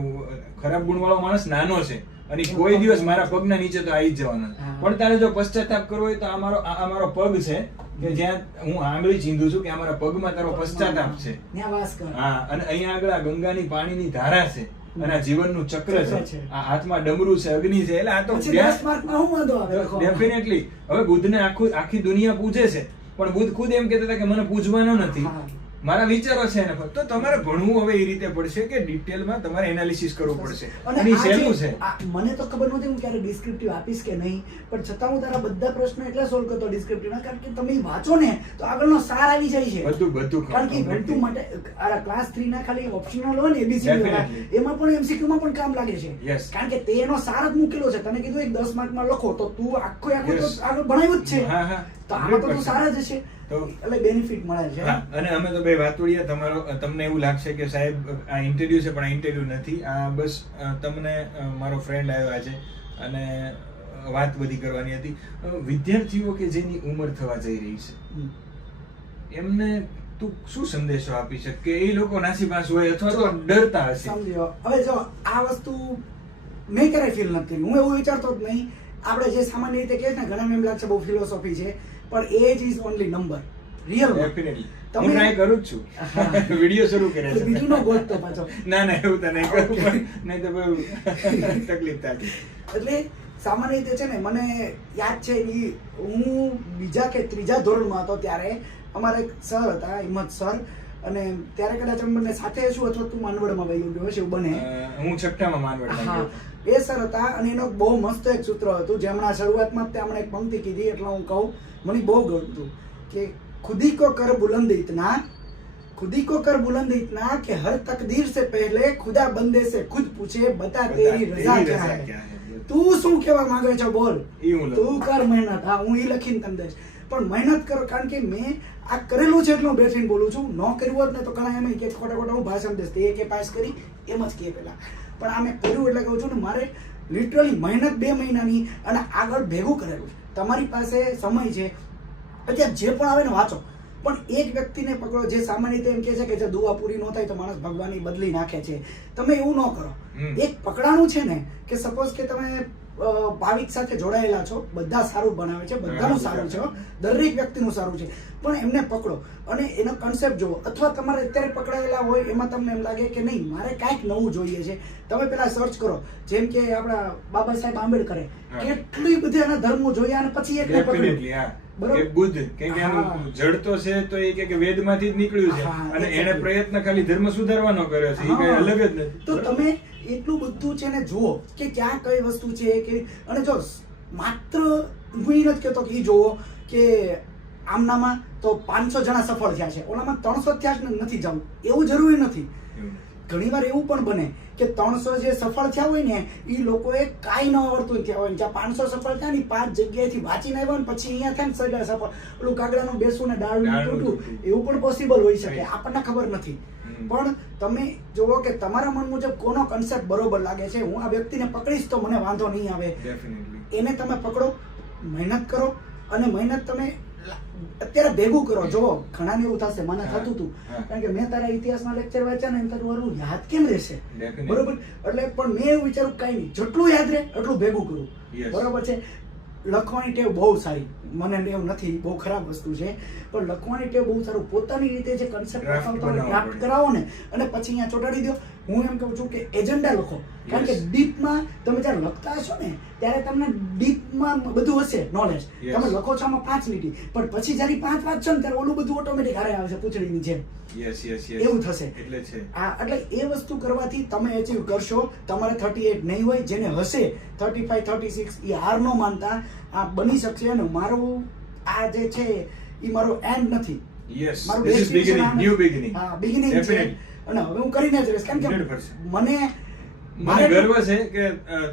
ખરાબ ગુણ વાળો માણસ નાનો છે અને કોઈ દિવસ મારા પગના નીચે તો આવી જ જવાનો, પણ તારે જો પશ્ચાતાપ કરવો હોય તો આ મારો પગ છે કે જ્યાં હું આંગળી ચીંધું છું કે અમારા પગમાં તારો પશ્ચાતાપ છે. હા, અને અહીંયા આગળ આ ગંગાની પાણીની ધારા છે અને આ જીવનનું ચક્ર છે, આ હાથમાં ડમરું છે, અગ્નિ છે. એટલે આ તો ડેફિનેટલી હવે બુદ્ધને આખી દુનિયા પૂજે છે, પણ બુદ્ધ ખુદ એમ કહેતા હતા કે મને પૂજવાનો નથી, મારા વિચારો છે એના પર. તો તમારે ભણવું હવે એ રીતે પડશે કે ડિટેલમાં તમારે એનાલિસિસ કરવું પડશે. અને સહેલું છે. મને તો ખબર નહોતી હું ક્યારે ડિસ્ક્રિપ્ટિવ આપીશ કે નહીં, પણ છતાં હું તારા બધા પ્રશ્નો એટલા સોલ્વ કરતો ડિસ્ક્રિપ્ટિવના, કારણ કે તમે વાંચો ને તો આગળનો સાર આવી જાય છે બધું. કારણ કે હેતુ માટે આ ક્લાસ 3 ના ખાલી ઓપ્શનલ હોય ને એબીસીડી એમાં પણ એમસીક્યુ માં પણ કામ લાગે છે, કારણ કે તે એનો સાર જ મૂકેલો છે. તને કીધું એક 10 માર્કમાં લખો તો તું આખો આગળ ભણાવ્યું જ છે, તો આમાં તો સારા જ હશે, એટલે બેનિફિટ મળે છે. અને અમે તો ભાઈ વાતોડિયા, તમને એવું લાગશે કે સાહેબ આ ઇન્ટરવ્યુ છે, પણ આ ઇન્ટરવ્યુ નથી, આ બસ તમને મારો ફ્રેન્ડ આવ્યો આજે અને વાત બધી કરવાની હતી. વિદ્યાર્થીઓ કે જેની ઉંમર થવા જઈ રહી છે એમને તું શું સંદેશો આપી શકે કે એ લોકો નાસીપાસ હોય અથવા તો ડરતા હશે? સમજો, હવે જો આ વસ્તુ મેં ક્યારેય ફીલ નથી કરી, હું એવું વિચારતો જ નહીં. આપણે જે સામાન્ય રીતે કહે ને, ઘણા એમ લાગશે બહુ ફિલોસોફી છે, પણ age is only number. Real definitely હું ટ્રાય કરું જ છું. વિડિયો શરૂ કરે છે બીજું ન ગોતતો પાછો. ના એવું તો નહીં કરું, નહીં તો બહુ તકલીફ થાય. એટલે સામાન્ય રીતે છે ને, મને યાદ છે હું બીજા કે ત્રીજા ધોરણમાં હતો ત્યારે અમારા એક સર હતા, હિંમત સર, અને ત્યારે કદાચ અમને સાથે શું અથવા તું માનવડમાં વહી ગયો છે એવું બને. હું છઠ્ઠામાં માનવડમાં ગયો. એ સર હતા અને એનો બહુ મસ્ત એક સૂત્ર હતું જે હમણાં શરૂઆતમાં તેમણે એક પંક્તિ કીધી, એટલે હું કહું, મને બહુ ગમતું કે खुदी को कर बुलंद इतना, खुदी को कर बुलंद इतना कि हर तकदीर से पहले खुदा बंदे से खुद पूछे बता तेरी रजा क्या है. તું શું કહેવા માંગે છે બોલ. ઈ હું લખું. તું કર મહેનત. હા, હું ઈ લખીને તને દઈશ. પણ મહેનત કરો, કારણ કે મેં આ કરેલું છે એટલે હું બેસીને બોલું છું. ન કર્યું હોત ને તો ઘણા એમ કે ખોટા ખોટા હું ભાષણ દઈશ, તે કે પાસ કરી એમ જ કહે પેલા. પણ આ મેં કર્યું એટલે કહું છું ને, મારે લિટરલી મહેનત 2 મહિનાની અને આગળ ભેગું કરેલું છે. તમારી પાસે સમય છે, અત્યારે જે પણ આવે ને વાંચો. પણ એક વ્યક્તિને પકડો જે સામાન્ય રીતે એમ કહે છે કે જો દુઆ પૂરી ન થાય તો માણસ ભગવાનની બદલી નાખે છે. તમે એવું ન કરો. એક પકડાનું છે ને કે સપોઝ કે તમે ભાવિક સાથે જોડાયેલા છો, બધા સારું બનાવે છે, બધાનું સારું છે, દરેક વ્યક્તિનું સારું છે, પણ એમને પકડો અને એનો કન્સેપ્ટ જુઓ. અથવા તમારે અત્યારે પકડાયેલા હોય એમાં તમને એમ લાગે કે નહીં મારે કાંઈક નવું જોઈએ છે, તમે પેલા સર્ચ કરો. જેમ કે આપણા બાબા સાહેબ આંબેડકરે કેટલી બધી એના ધર્મો જોયા અને પછી એકને પકડ્યું. કે બુદ્ધ કે એનું જડ તો છે તો એ કે વેદમાંથી જ નીકળ્યું છે અને એને પ્રયત્ન ખાલી ધર્મ સુધારવાનો કર્યો છે, એ કઈ અલગ જ નથી. તો તમે એટલું બધું છે ને જુઓ કે ક્યાં કઈ વસ્તુ છે કે, અને જો માત્ર હું એ નથી કહેતો કે એ જોવો કે આમનામાં તો 500 જણા સફળ થયા છે, ઓલામાં 300 થયા જ નથી જવું એવું જરૂરી નથી. ઘણી વાર એવું પણ બને કે 300 જે સફળ થયા હોય ને એ લોકોએ કાંઈ ન આવડતું થયા હોય, જ્યાં 500 સફળ થયા ને 5 જગ્યાએથી વાંચીને આવ્યા ને પછી અહીંયા થાય ને સગા સફળ, પેલું કાગડાનું બેસવું ને ડાળનું તૂટવું, એવું પણ પોસિબલ હોઈ શકે, આપણને ખબર નથી. પણ તમે જુઓ કે તમારા મન મુજબ કોનો કન્સેપ્ટ બરોબર લાગે છે. હું આ વ્યક્તિને પકડીશ તો મને વાંધો નહીં આવે, એને તમે પકડો, મહેનત કરો અને મહેનત તમે અત્યારે ભેગું કરો. જો ઘણાને એવું થશે, મને થતું હતું, કારણ કે મેં તારા ઇતિહાસના લેક્ચર વાંચ્યા ને એમ તારું વારું યાદ કેમ રહેશે, બરોબર? એટલે પણ મેં એવું વિચાર્યું કઈ નહીં, જેટલું યાદ રહે એટલું ભેગું કરું, બરોબર છે? લખવાની ટેવ બહુ સારી, મને ટેવ નથી, બહુ ખરાબ વસ્તુ છે, પણ લખવાની ટેવ બહુ સારું. પોતાની રીતે જે કન્સેપ્ટ ડ્રાફ્ટ કરાવો ને અને પછી અહીંયા ચોટાડી દો. હું એમ કહું છું કે એજન્ડા લખો, કારણ કે ડીપમાં તમે જ્યારે લખતા હશો ને ત્યારે તમને ડીપમાં બધું હશે નોલેજ. તમે લખો છો આમાં 5 લીટી, પણ પછી જ્યારે 5 વાંચશો ને ત્યારે ઓલું બધું ઓટોમેટિક હારે આવશે પૂછડીની જેમ. એવું થશે. એટલે એ વસ્તુ કરવાથી તમે અચીવ કરશો. તમારે 38 નહીં હોય, જેને હશે 35 36 એ હાર ન માનતા આ બની શકશે. અને મારું આ જે છે એ મારો એન્ડ નથી, મારું બિગિનિંગ છે અને હવે હું કરીને જ રહીશ, કારણ કે મને ગર્વ છે કે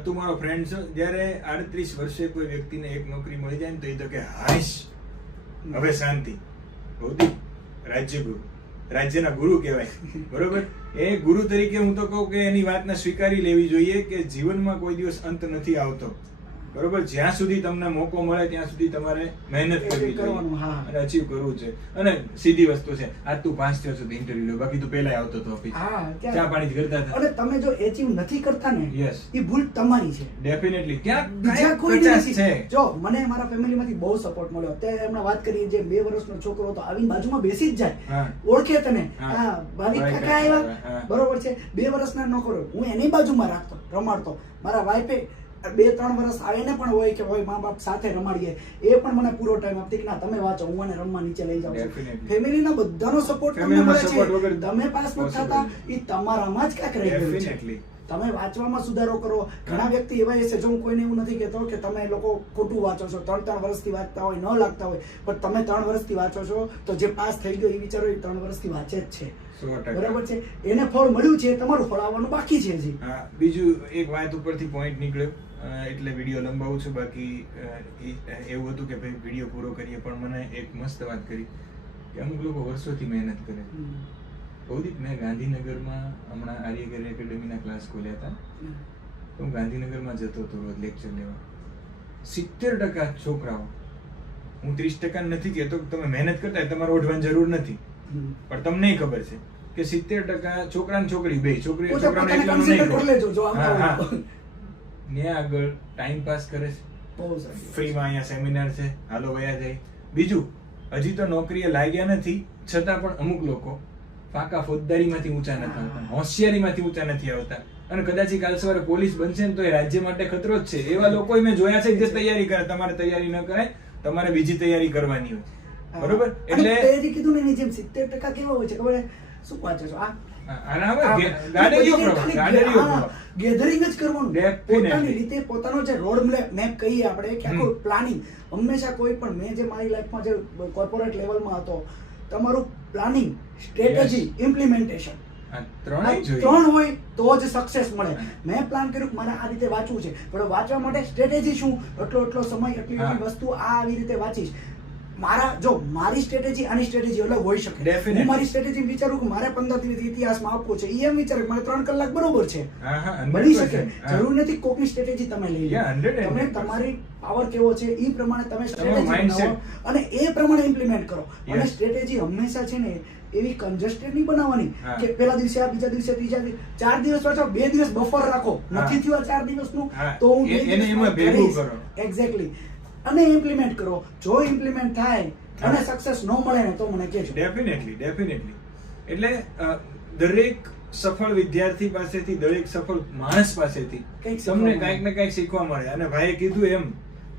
તું મારો ફ્રેન્ડ છો. જ્યારે 38 વર્ષે કોઈ વ્યક્તિને એક નોકરી મળી જાય ને તો એ તો કે હાશ હવે શાંતિ. ભૌતિક રાજ્યગુરુ, રાજ્યના ગુરુ કહેવાય, બરોબર? એ ગુરુ તરીકે હું તો કહું કે એની વાતને સ્વીકારી લેવી જોઈએ કે જીવનમાં કોઈ દિવસ અંત નથી આવતો, બરોબર? જ્યાં સુધી તમને મોકો મળે ત્યાં સુધી તમારે મહેનત કરવી જોઈએ અને અચીવ કરવું છે. અને સીધી વસ્તુ છે, આજ તું 5 થયો સુધી ઇન્ટરવ્યુ લો, બાકી તું પહેલા આવતો હતો ચા પાણી જ કરતા હતા. અને તમે જો એચીવ નથી કરતા ને એ ભૂલ તમારી છે. ડેફિનેટલી ક્યાં બીજા કોઈ નથી. જો મને મારા ફેમિલીમાંથી બહુ સપોર્ટ મળ્યો. અત્યારે એમણે વાત કરી, જે 2 વર્ષનો છોકરો હતો આવીને બાજુમાં બેસી જ જાય, ઓળખે તને, હા ભાવિક કાકા આવ્યા, બરોબર છે? 2 વર્ષના નોકરો હું એની બાજુમાં રાખતો, રમાડતો. મારા વાઈફે 2-3 વર્ષ આવીને પણ હોય કે ભાઈ મા બાપ સાથે રમાડીએ, એ પણ મને પૂરો ટાઈમ આપતી કે ના તમે વાંચો, હું મને રમવા નીચે લઈ જાઉં છું. ફેમિલીના બધાનો સપોર્ટ તમને મળે છે. તમે પાસ નથી થતા એ તમારામાં જ ક્યાંક રહી ગયું છે. તમે વાંચવામાં સુધારો કરો. ઘણા વ્યક્તિ એવા છે, જો હું કોઈને એવું નથી કહેતો કે તમે લોકો ખોટું વાંચો છો, 3 વર્ષથી વાંચતા હોય, ન લાગતા હોય, પણ તમે 3 વર્ષથી વાંચો છો તો જે પાસ થઈ ગયો એ વિચારો એ 3 વર્ષથી વાંચે જ છે, બરાબર છે? એને ફળ મળ્યું છે, તમારું ફળ આવવાનું બાકી છે હજી. બીજું એક વાત ઉપરથી પોઈન્ટ નીકળ્યો એટલે વિડીયો લંબાવું છું. બાકી એવું હતું કે ભાઈ વિડીયો પૂરો કરીએ, પણ મને એક મસ્ત વાત કરી કે અમુક લોકો વર્ષોથી મહેનત કરે. ભૌતિક મેં ગાંધીનગરમાં હમણાં આર્યગર એકેડમીના ક્લાસ ખોલ્યા હતા, તો હું ગાંધીનગરમાં જતો હતો રોજ લેક્ચર લેવા. 70% છોકરાઓ, હું 30% નથી કહેતો કે તમે મહેનત કરતા તમારે ઓઢવાની જરૂર નથી, પણ તમને ખબર છે કે 70% છોકરા ને છોકરી બે, છોકરી છોકરાને એકલાનો નહીં, ત્યાં આગળ ટાઈમ પાસ કરે છે, ફ્રીમાં અહીંયા સેમિનાર છે, હાલો વયા જાય. બીજું, હજી તો નોકરીએ લાગ્યા નથી છતાં પણ અમુક લોકો પાકા ફોજદારીમાંથી ઊંચા નથી આવતા, હોશિયારીમાંથી ઊંચા નથી આવતા, અને કદાચ કાલ સવારે પોલીસ બનશે ને તો એ રાજ્ય માટે ખતરો જ છે. એવા લોકો મેં જોયા છે જે તૈયારી કરે. તમારે તૈયારી ન કરાય, તમારે બીજી તૈયારી કરવાની હોય, બરોબર? એટલે તૈયારી કીધું ને એની જેમ 70% કેવા હોય છે ખબર? શું વાંચો છો? ગેધરિંગ જ કરવાનું, પોતાની રીતે પોતાનો જે રોડ મેપ કહીએ આપણે કે આખું પ્લાનિંગ. હંમેશા કોઈ પણ, મેં જે મારી લાઈફમાં જે કોર્પોરેટ લેવલમાં હતો, તમારું પ્લાનિંગ, સ્ટ્રેટેજી, ઇમ્પ્લિમેન્ટેશન, આ ત્રણેય જોઈએ. 3 હોય તો જ સક્સેસ મળે. મેં પ્લાન કર્યું કે મારે આ રીતે વાંચવું છે, પણ વાંચવા માટે સ્ટ્રેટેજી શું, એટલો સમય એટલી વસ્તુ આ આવી રીતે વાંચીશ. મારી સ્ટ્રેટેજી આની સ્ટ્રેટેજી અલગ હોઈ શકે. Definitely. હું મારી સ્ટ્રેટેજી વિચારું કે મારે 15 દિવસ ઇતિહાસમાં આપવું છે, એમ વિચારે કે મારે 3 કલાક બરોબર છે, બની શકે. જરૂર નથી કોકની સ્ટ્રેટેજી તમે લઈ લો. તમે તમારી પાવર કેવો છે એ પ્રમાણે તમે સ્ટ્રેટેજી બનાવો અને એ પ્રમાણે ઇમ્પ્લિમેન્ટ કરો. અને સ્ટ્રેટેજી હંમેશા છે ને એવી કન્જસ્ટેડ નહીં બનાવવાની કે પેલા દિવસે આ, બીજા દિવસે ત્રીજા દિવસે 4 દિવસ વાંચો, 2 દિવસ બફર રાખો. નથી થયું 4 દિવસનું તો હું 2 દિવસ ભેગું કરો. એક્ઝેક્ટલી. અને ઇમ્પ્લિમેન્ટ કરો. જો ઇમ્પ્લિમેન્ટ થાય અને સક્સેસ ન મળે ને તો મને કહેજો. ડેફિનેટલી. એટલે દરેક સફળ વિદ્યાર્થી પાસેથી, દરેક સફળ માણસ પાસેથી તમને કંઈક ને કંઈક શીખવા મળે. અને ભાઈએ કીધું એમ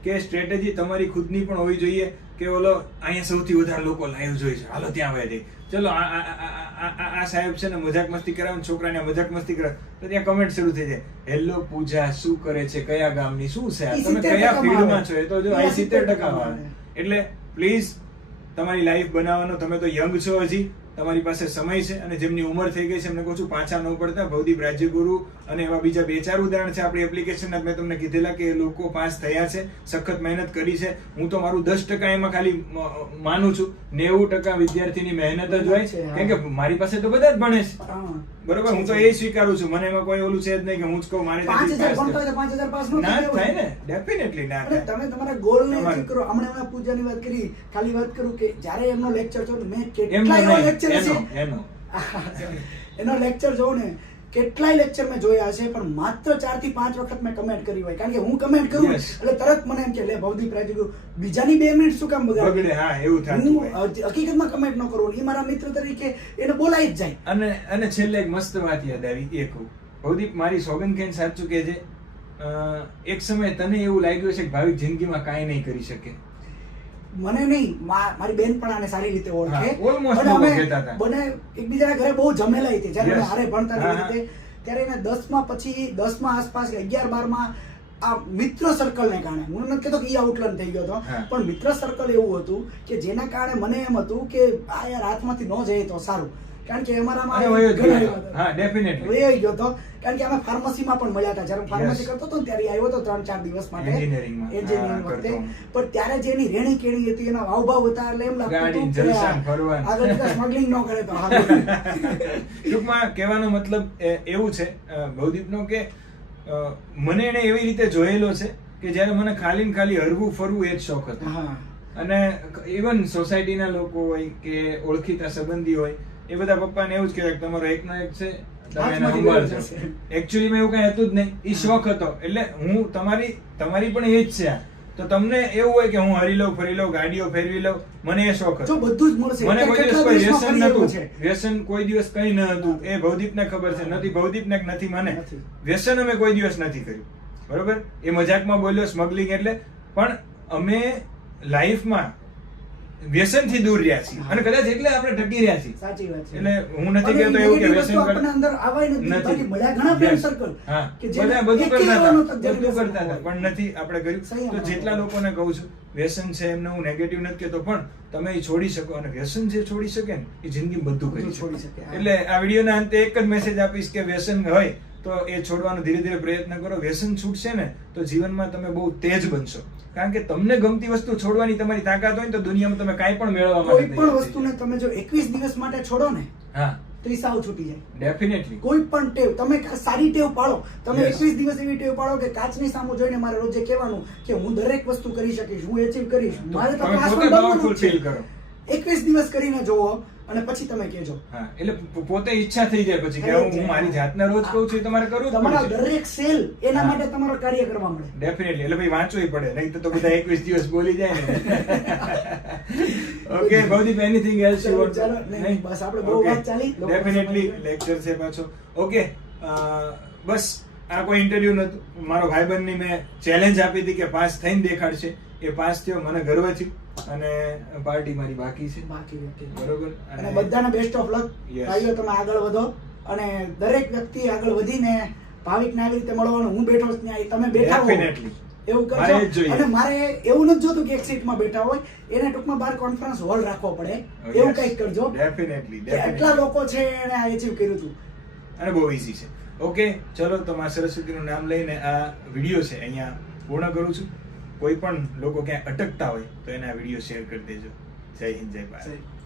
કે સ્ટ્રેટેજી તમારી ખુદની પણ હોવી જોઈએ કે ઓલો અહીંયા સૌથી વધારે લોકો લાઈવ જોઈ છે, હાલો ત્યાં વહી જઈએ, ચલો આ સાહેબ છે ને મજાક મસ્તી કરાવે, છોકરાને મજાક મસ્તી કરાવે તો ત્યાં કમેન્ટ શરૂ થઈ જાય, હેલો પૂજા, શું કરે છે, કયા ગામની, શું છે, તમે કયા ફિલ્ડમાં છો, એ તો જો 70% આવે. એટલે પ્લીઝ તમારી લાઈફ બનાવવાનો, તમે તો યંગ છો હજી, તમારી પાસે સમય છે. અને જેમની ઉંમર થઈ ગઈ છે એમને કહું છું પાછા ન પડતા. ભવદીપ રાજ્યગુરુ અને એવા બીજા 2-4 ઉદાહરણ છે આપણી એપ્લિકેશનના. મેં તમને કીધેલા કે એ લોકો પાસ થયા છે, સખત મહેનત કરી છે. હું તો મારું 10% એમાં ખાલી માનું છું. 90% વિદ્યાર્થીની મહેનત જ હોય, કેમ કે મારી પાસે તો બધા જ ભણે છે, બરોબર. હું તો એ સ્વીકારું છું, મને એમાં કોઈ ઓલું છે જ નહીં કે હું જ કહું મારે 5000 પાસ ન થાય ને. ડેફિનેટલી ના થાય. તમે તમારા ગોલ ને અચીવ કરો. હમણાં પૂજાની વાત કરી, ખાલી વાત કરું કે જ્યારે એમનો લેક્ચર જોઉં મેં કેટલા એવા લેક્ચર છે, એનો લેક્ચર જોઉં ને કેટલાય લેક્ચર મેં જોયા છે, પણ માત્ર 4 થી 5 વખત મેં કમેન્ટ કરી હોય. કારણ કે હું કમેન્ટ કરું એટલે તરત મને એમ કે લે ભવદીપ રાજ્યગુરુ બીજાની 2 મિનિટ શું કામ બગાડે. હા, એવું થાય. હું હકીકતમાં કમેન્ટ ન કરું, એ મારા મિત્ર તરીકે એને બોલાઈ જ જાય. અને છેલ્લે એક મસ્ત વાત યાદ આવી. એ કહું ભવદીપ, મારી સોગંદ ખાઈને સાચું કે છે, એક સમય તને એવું લાગ્યું છે કે ભાવિક જિંદગીમાં કાંઈ નહીં કરી શકે. મને નહીં, મારી બેન પણ આને સારી રીતે ઓળખે. ઓલમોસ્ટ પણ અમે કહેતા હતા બને એકબીજાના ઘરે બહુ જમેલા હતી જ્યારે અમે હારે ભણતા હતા રીતે. ત્યારે એને 10માં પછી 10માં આસપાસ 11-12માં આ મિત્ર સર્કલ ને કારણે, હું નથી કહેતો કે ઈ આઉટલન થઈ ગયો હતો, પણ મિત્ર સર્કલ એવું હતું કે જેના કારણે મને એમ હતું કે આ યાર હાથમાંથી ન જાય તો સારું. કારણ કે અમારામાં વયો ગયો હતો. કારણ કે અમે ફાર્મસીમાં પણ મળ્યા હતા. જ્યારે ફાર્મસી કરતો હતો ત્યારે આવ્યો હતો 3-4 દિવસ માટે એન્જિનિયરિંગ વખતે. પણ ત્યારે જે એની રેણી કેણી હતી, એના હાવભાવ હતા, એટલે એમ લાગતું હતું કે આગળ સ્મગલિંગ ન કરે તો સારું. ટૂંકમાં કહેવાનો મતલબ એવું છે ભવદીપનો કે મને એને એવી રીતે જોયેલો છે કે જ્યારે મને ખાલી ને ખાલી હરવું ફરવું એ જ શોખ હતો. અને ઇવન સોસાયટીના લોકો હોય કે ઓળખીતા સંબંધી હોય, એ બધા પપ્પાને એવું જ કહેવાય કે તમારો એકનો એક છે, તમે એને સંભાળજો. એકચ્યુઅલી એવું કઈ હતું જ નહીં, એ શોખ હતો. એટલે હું તમારી પણ એ જ છે. તો તમને એવું હોય કે હું હરી લઉં, ફરી લઉં, ગાડીઓ ફેરવી લઉં, મને એ શોખ હતો. બધું જ મળશે. મને કોઈ દિવસ કોઈ વ્યસન નતું. વ્યસન કોઈ દિવસ કઈ ન હતું. એ ભવદીપને ખબર છે. નથી ભવદીપને નથી મને. વ્યસન અમે કોઈ દિવસ નથી કર્યું, બરોબર. એ મજાકમાં બોલ્યો સ્મગલિંગ એટલે. પણ અમે લાઈફમાં વ્યસનથી દૂર રહ્યા છીએ અને કદાચ એટલે આપણે ટકી રહ્યા છીએ. સાચી વાત છે. એટલે હું નથી કહેતો એવું કે વ્યસન આપણને અંદર આવાય નથી. બાકી મળ્યા ઘણા ફ્રેન્ડ સર્કલ કે જે બધું કરતા હતા પણ નથી આપણે કર્યું. તો જેટલા લોકોને કહું છું વ્યસન છે એમને હું નેગેટિવ નથી કહેતો, પણ તમે એ છોડી શકો. અને વ્યસન જે છોડી શકે ને એ જિંદગી બધું કરી શકે. એટલે આ વિડીયોના અંતે એક જ મેસેજ આપીશ કે વ્યસન હોય તો એ છોડવાનો ધીરે ધીરે પ્રયત્ન કરો. વ્યસન છૂટશે ને તો જીવનમાં તમે બહુ તેજ બનશો. કારણ કે તમને ગમતી વસ્તુ છોડવાની તમારી તાકાત હોય ને તો દુનિયામાં તમે કાંઈ પણ મેળવવા માટે કોઈ પણ વસ્તુને તમે જો 21 દિવસ માટે છોડો ને, હા, તો એ સાવ છૂટી જાય. ડેફિનેટલી. કોઈ પણ ટેવ તમે સારી ટેવ પાડો. તમે 21 દિવસ એવી ટેવ પાડો કે કાચની સામું જોઈને મારે રોજે કહેવાનું કે હું દરેક વસ્તુ કરી શકીશ, હું અચીવ કરીશ, મારે તો પાવરફુલ ફીલ કરો. 21 દિવસ કરીને જોવો અને પછી તમે કહેજો. હા, એટલે પોતે ઈચ્છા થઈ જાય પછી કે હું મારી જાતના રોજ કહું છું તમારે કરવું જ પડે. તમારા દરેક સેલ એના માટે તમારો કાર્ય કરવા મળે. ડેફિનેટલી. એટલે ભાઈ વાંચવું પડે, નહીં તો બધા 21 દિવસ બોલી જાય ને. Okay Bhavdeep, anything else you want? નહીં, બસ આપણે બહુ વાત ચાલી. ડેફિનેટલી લેક્ચર છે પાછો. ઓકે, બસ આ કોઈ ઇન્ટરવ્યુ નતું. મારો ભાઈબંધની મેં ચેલેન્જ આપી હતી કે પાસ થઈને દેખાડશે. એ પાસ થયો, મને ગર્વ થયું. અને પાર્ટી મારી બાકી છે. બરોબર. અને બધાને બેસ્ટ ઓફ લક. ભાઈઓ તમે આગળ વધો અને દરેક વ્યક્તિ આગળ વધીને ભાવિકને આવી રીતે મળવાનું. હું બેઠો છું ત્યાં, તમે બેઠા હો એવું કરજો. અને મારે એવું નથી જોતું કે એક સીટમાં બેઠા હોય, એને ટૂંકમાં બહાર કોન્ફરન્સ હોલ રાખવો પડે એવું કંઈક કરજો. ડેફિનેટલી. એટલા લોકો છે એને આ અચીવ કર્યું હતું. અને બહુ ઇઝી છે. ઓકે, ચલો તો માં સરસ્વતીનું નામ લઈને આ વિડીયો છે અહીંયા પૂર્ણ કરું છું. કોઈ પણ લોકો ક્યાંય અટકતા હોય તો એના વિડીયો શેર કરી દેજો. જય હિન્દ, જય ભારત.